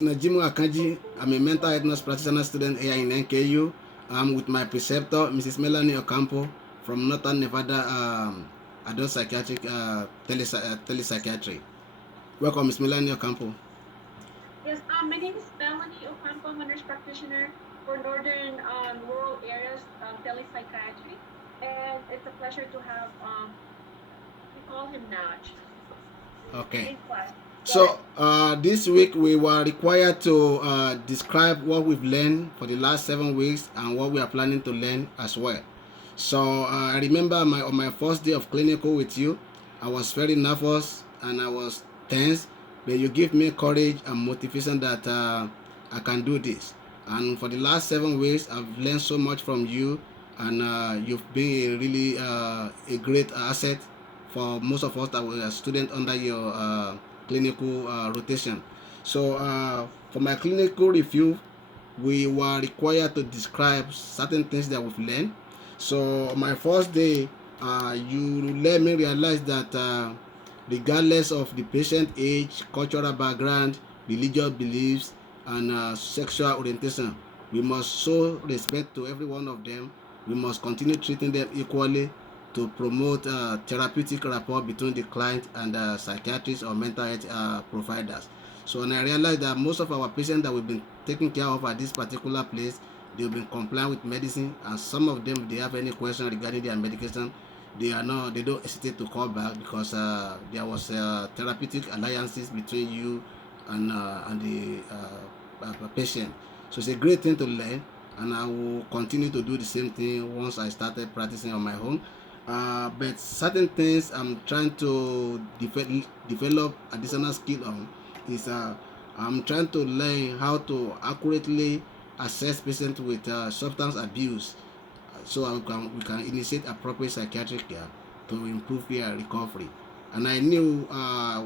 Najimu Akanji. I'm a mental health nurse practitioner student here in NKU. I'm with my preceptor, Mrs. Melanie Ocampo from Northern Nevada Adult Psychiatric Telepsychiatry. Welcome, Ms. Melanie Ocampo. Yes, my name is Melanie Ocampo. I'm a nurse practitioner for Northern rural areas telepsychiatry, and it's a pleasure to have we call him Naj Okay. in class. Go ahead. So this week we were required to describe what we've learned for the last 7 weeks and what we are planning to learn as well. So I remember on my first day of clinical with you, I was very nervous and I was tense, but you give me courage and motivation that I can do this. And for the last 7 weeks, I've learned so much from you, and you've been a great asset for most of us that were students under your clinical rotation. So for my clinical review, we were required to describe certain things that we've learned. So my first day, you let me realize that regardless of the patient age, cultural background, religious beliefs, and sexual orientation, we must show respect to every one of them. We must continue treating them equally to promote therapeutic rapport between the client and psychiatrists or mental health providers. So, and I realized that most of our patients that we've been taking care of at this particular place, they've been compliant with medicine, and some of them, if they have any question regarding their medication, they don't hesitate to call back because there was therapeutic alliances between you and the patient. So it's a great thing to learn, and I will continue to do the same thing once I started practicing on my own. But certain things I'm trying to develop additional skill on is I'm trying to learn how to accurately assess patients with substance abuse, so we can initiate appropriate psychiatric care to improve their recovery. And I knew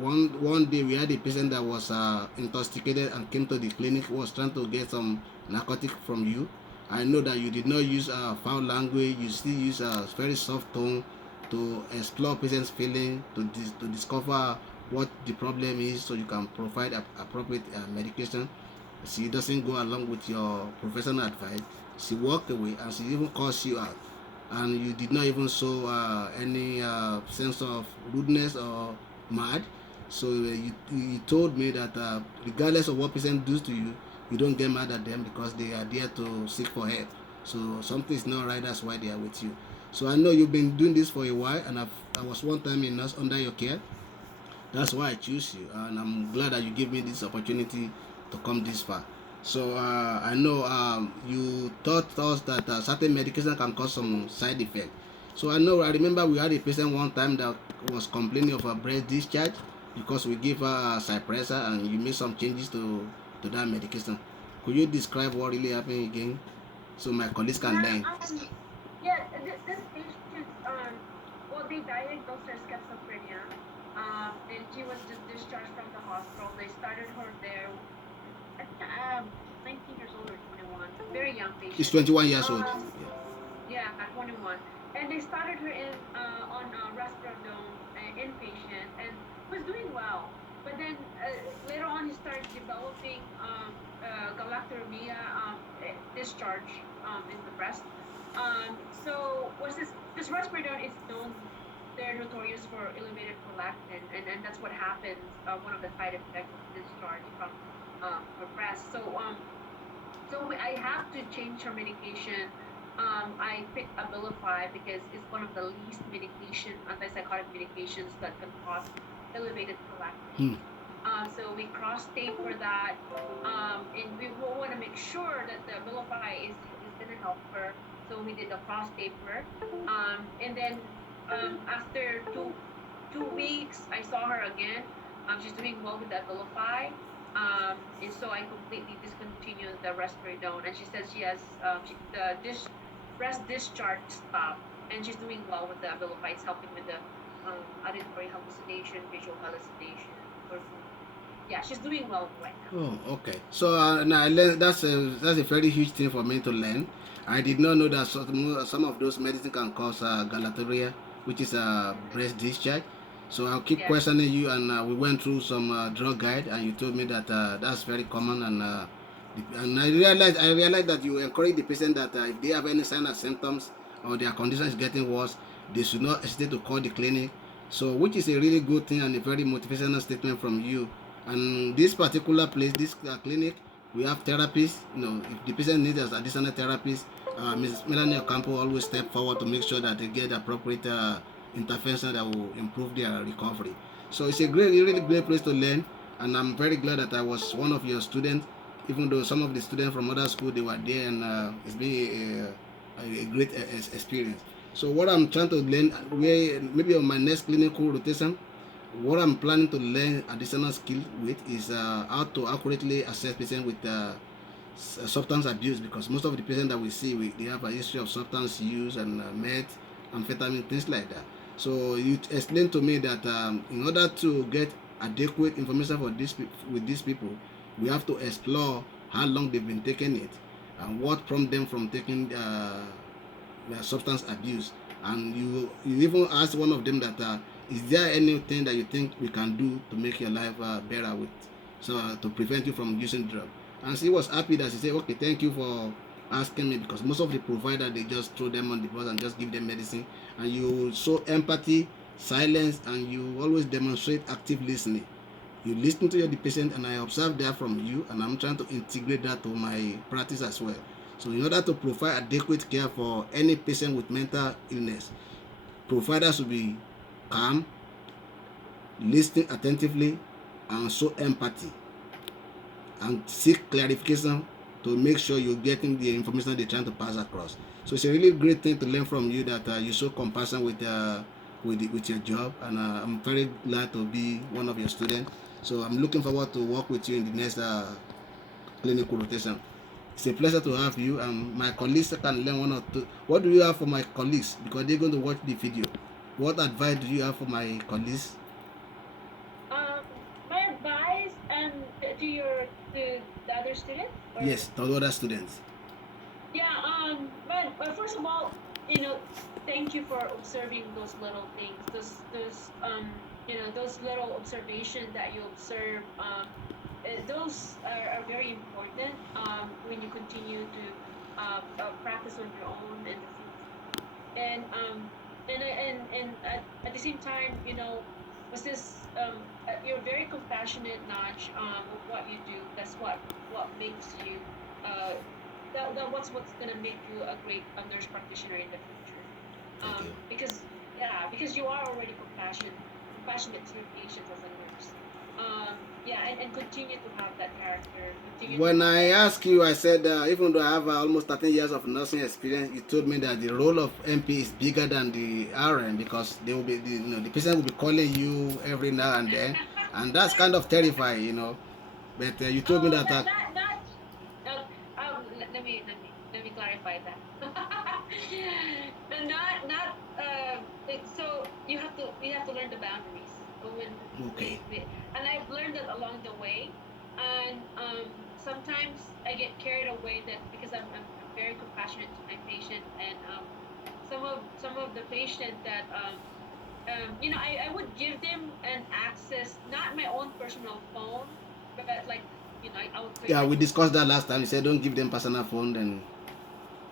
one day we had a patient that was intoxicated and came to the clinic, was trying to get some narcotic from you. I know that you did not use foul language. You still use a very soft tone to explore patient's feeling, to discover what the problem is, so you can provide appropriate medication. She doesn't go along with your professional advice. She walked away and she even calls you out. And you did not even show any sense of rudeness or mad. So you told me that regardless of what person does to you, you don't get mad at them because they are there to seek for help. So something is not right. That's why they are with you. So I know you've been doing this for a while, and I was one time in nurse under your care. That's why I choose you, and I'm glad that you gave me this opportunity to come this far. So I know you taught us that certain medication can cause some side effect. So I remember we had a patient one time that was complaining of a breast discharge because we gave her Cypressa and you made some changes to that medication. Could you describe what really happened again so my colleagues can Yeah, learn? this patient, well, they diagnosed her schizophrenia, and she was just discharged from the hospital. They started her there at 19 years old or 21, very young She's patient. 21 years old. Um, yeah, 21, and they started her in on Risperidone inpatient, and was doing well. But then later on, he started developing galactorrhea, discharge in the breast. So was this Risperidone is known, they're notorious for elevated prolactin, and that's what happens. One of the side effects of discharge from her breast. I have to change her medication. I picked Abilify because it's one of the least antipsychotic medications that can cause elevated prolactin. Hmm. So we cross taper that, and we want to make sure that the Abilify is going to help her. So we did a cross taper, and then after two weeks, I saw her again. She's doing well with the Abilify. And so I completely discontinued the Risperidone, and she says she has breast discharge stopped, and she's doing well with the Abilify. It's helping with the auditory hallucination, visual hallucination, or yeah, she's doing well right now. Oh, okay. So now I learned that's a very huge thing for me to learn. I did not know that some of those medicine can cause galactorrhea, which is a Mm-hmm. breast discharge. So I'll keep Yeah. questioning you, and we went through some drug guide, and you told me that that's very common, and I realized that you encourage the patient that if they have any sign of symptoms or their condition is getting worse, they should not hesitate to call the clinic. So, which is a really good thing and a very motivational statement from you. And this particular place, this clinic, we have therapists. If the patient needs additional therapists, Mrs. Melanie Ocampo always step forward to make sure that they get appropriate intervention that will improve their recovery. So it's a really great place to learn, and I'm very glad that I was one of your students. Even though some of the students from other school they were there, and it's been a great experience. So what I'm trying to learn, where maybe on my next clinical rotation, what I'm planning to learn additional skill with is how to accurately assess patients with substance abuse, because most of the patients that we see, they have a history of substance use and meth, amphetamine, things like that. So you explained to me that in order to get adequate information for with these people, we have to explore how long they've been taking it and what prompted them from taking substance abuse. And you even asked one of them that is there anything that you think we can do to make your life better with, so to prevent you from using drugs. And she was happy that she said, okay, thank you for asking me, because most of the provider, they just throw them on the bus and just give them medicine. And you show empathy, silence, and you always demonstrate active listening. You listen to the patient, and I observe that from you, and I'm trying to integrate that to my practice as well. So in order to provide adequate care for any patient with mental illness, providers should be calm, listen attentively, and show empathy, and seek clarification to make sure you're getting the information they're trying to pass across. So it's a really great thing to learn from you, that you show compassion with your job, and I'm very glad to be one of your students. So I'm looking forward to work with you in the next clinical rotation. It's a pleasure to have you, and my colleagues can learn one or two. What do you have for my colleagues? Because they're going to watch the video. What advice do you have for my colleagues? Um, my advice to your to the other students or Yes, to the other students. yeah. But first of all, thank you for observing those little things, those little observations that you observe. Those are very important when you continue to practice on your own in the future. And at the same time, was this you're very compassionate, Notch, with what you do. That's what makes you uh, what's gonna make you a great nurse practitioner in the future. Thank you. Because you are already compassionate to your patients as a nurse. And continue to have that character. Continue to When have I that. asked you, I said, even though I have almost 13 years of nursing experience, you told me that the role of MP is bigger than the RN, because they will be, the patient will be calling you every now and then, and that's kind of terrifying. But you told me Oh, that not. Let me clarify that. Not. So we have to learn the boundaries when okay. and I've learned that along the way, and sometimes I get carried away that because I'm very compassionate to my patient, and some of the patient that I would give them an access, not my own personal phone, but like I would create Yeah, like we a discussed group. that last time. You said don't give them personal phone, then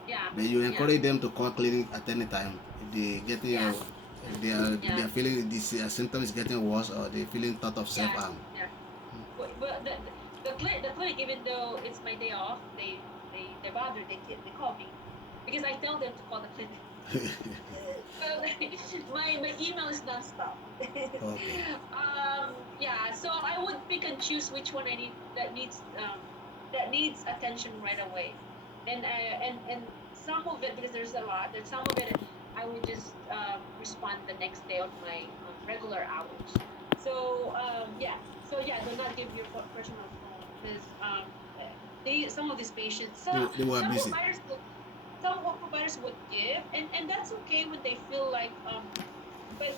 Yeah, but you yeah, encourage them to call clinic at any time if they getting yeah, if they are if they yeah, are feeling this symptom is getting worse, or they feeling thought of self yeah, harm. yeah. But the clinic, even though it's my day off, they bother. They call me because I tell them to call the clinic. Well, my email is nonstop. Okay. Yeah, so I would pick and choose which one I need that needs attention right away, and some of it, because there's a lot, and some of it I would just respond the next day on my regular hours. So do not give your personal phone because they some of these patients, They were some busy. providers would give, and that's okay when they feel like but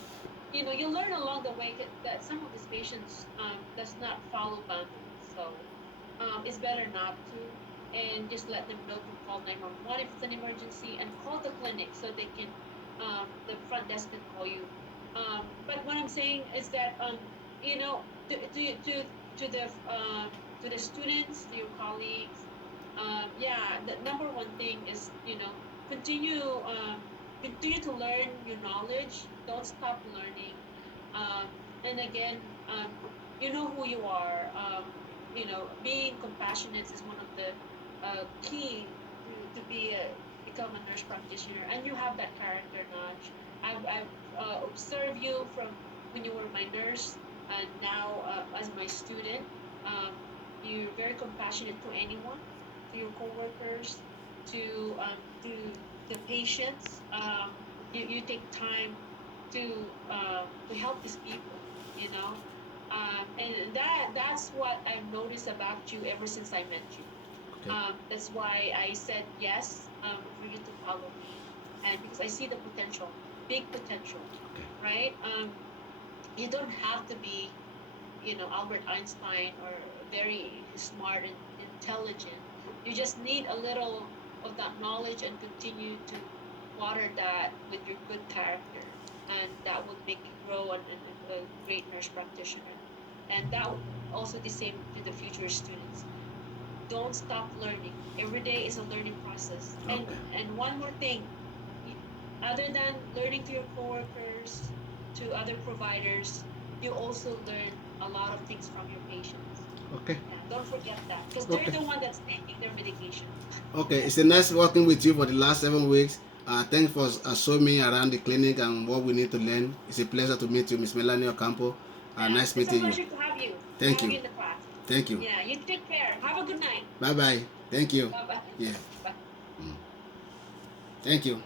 you learn along the way that some of these patients does not follow boundaries, so it's better not to, and just let them know to call 911 if it's an emergency, and call the clinic so they can the front desk can call you But what I'm saying is that you know, to the to the students, to your colleagues, yeah, the number one thing is, continue continue to learn your knowledge. Don't stop learning. Um, and again, um, you know who you are. Being compassionate is one of the key to become a nurse practitioner, and you have that character, Naj. I've observed you from when you were my nurse, and now as my student. Um, you're very compassionate to anyone, to your coworkers, to the patients. You take time to help these people. You know, and that's what I've noticed about you ever since I met you. Okay. That's why I said yes, for you to follow me, and because I see the potential, big potential, Okay. right? You don't have to be, Albert Einstein or very smart and intelligent. You just need a little of that knowledge and continue to water that with your good character, and that would make you grow and a great nurse practitioner. And that would also the same to the future students. Don't stop learning. Every day is a learning process. And Okay. and one more thing, y- other than learning to your coworkers, to other providers, you also learn a lot of things from your patients. Okay. Yeah, don't forget that because they're Okay. the one that's taking their medication. Okay. It's a nice working with you for the last 7 weeks. Thanks for showing me around the clinic and what we need to learn. It's a pleasure to meet you, Miss Melanie Ocampo. Yeah, Nice it's a meeting you. pleasure to have you, Thank you. in the class. Thank you. Yeah, you take care. Have a good night. Bye bye. Thank you. Bye bye. Yeah. Bye. Mm. Thank you.